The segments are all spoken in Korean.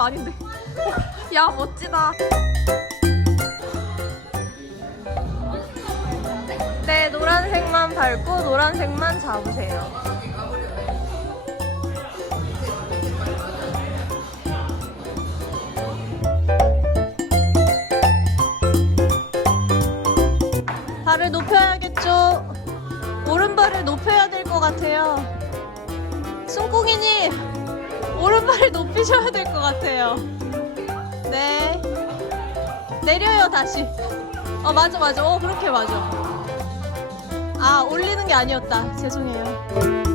거 아닌데. 야 멋지다. 네 노란색만 밟고 노란색만 잡으세요. 발을 높여야겠죠. 오른발을 높여야 될 것 같아요. 숭꽁이님, 오른발을 높이셔야 될 것 같아요. 네. 내려요, 다시. 어, 맞아, 맞아. 어, 그렇게 맞아. 아, 올리는 게 아니었다. 죄송해요.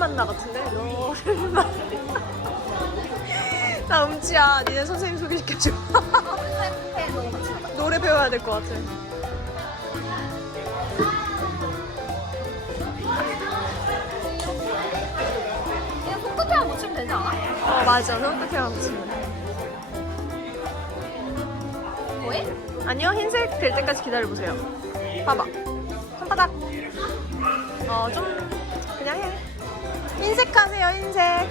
만나 같은데? 너를 만나. 나 음치야. 니네 선생님 소개시켜줘. 노래 배워야 될 것 같아. 그냥 손끝에만 묻히면 되지 않아? 어, 맞아. 선택해만 붙이면 돼. 뭐해? 아니요, 흰색 될 때까지 기다려보세요. 봐봐. 손바닥. 어, 좀, 그냥 해. 흰색 하세요, 흰색.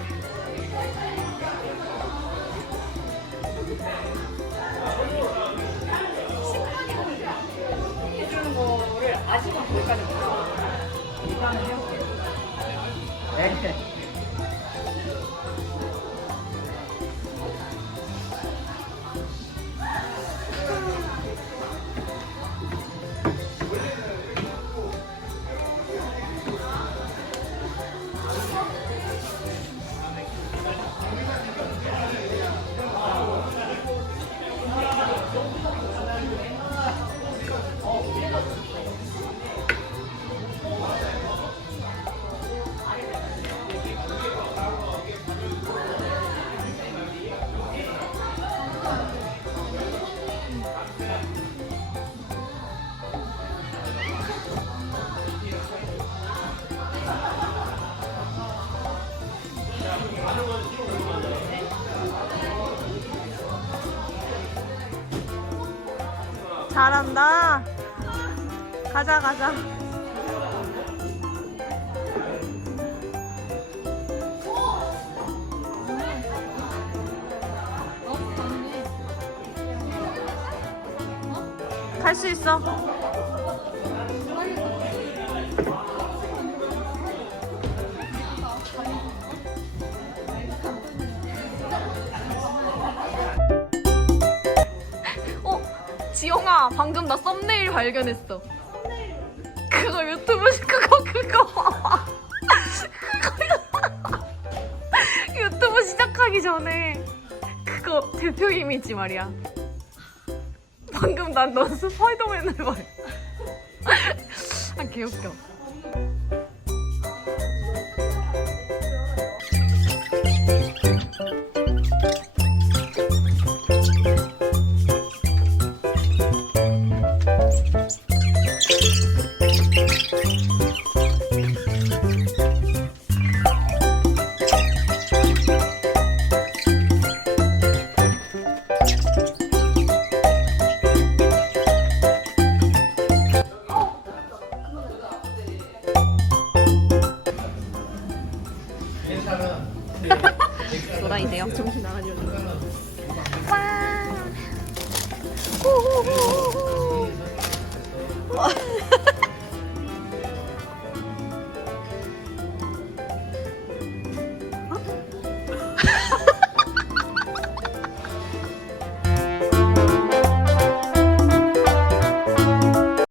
해주는 거를 아직은 거기까지 잘한다. 가자, 가자. 갈 수 있어. 지영아 방금 나 썸네일 발견했어. 그거 유튜브 시- 그거 그거. 그거. 유튜브 시작하기 전에 그거 대표 이미지 말이야. 방금 난너 스파이더맨을 말. 아, 개웃겨.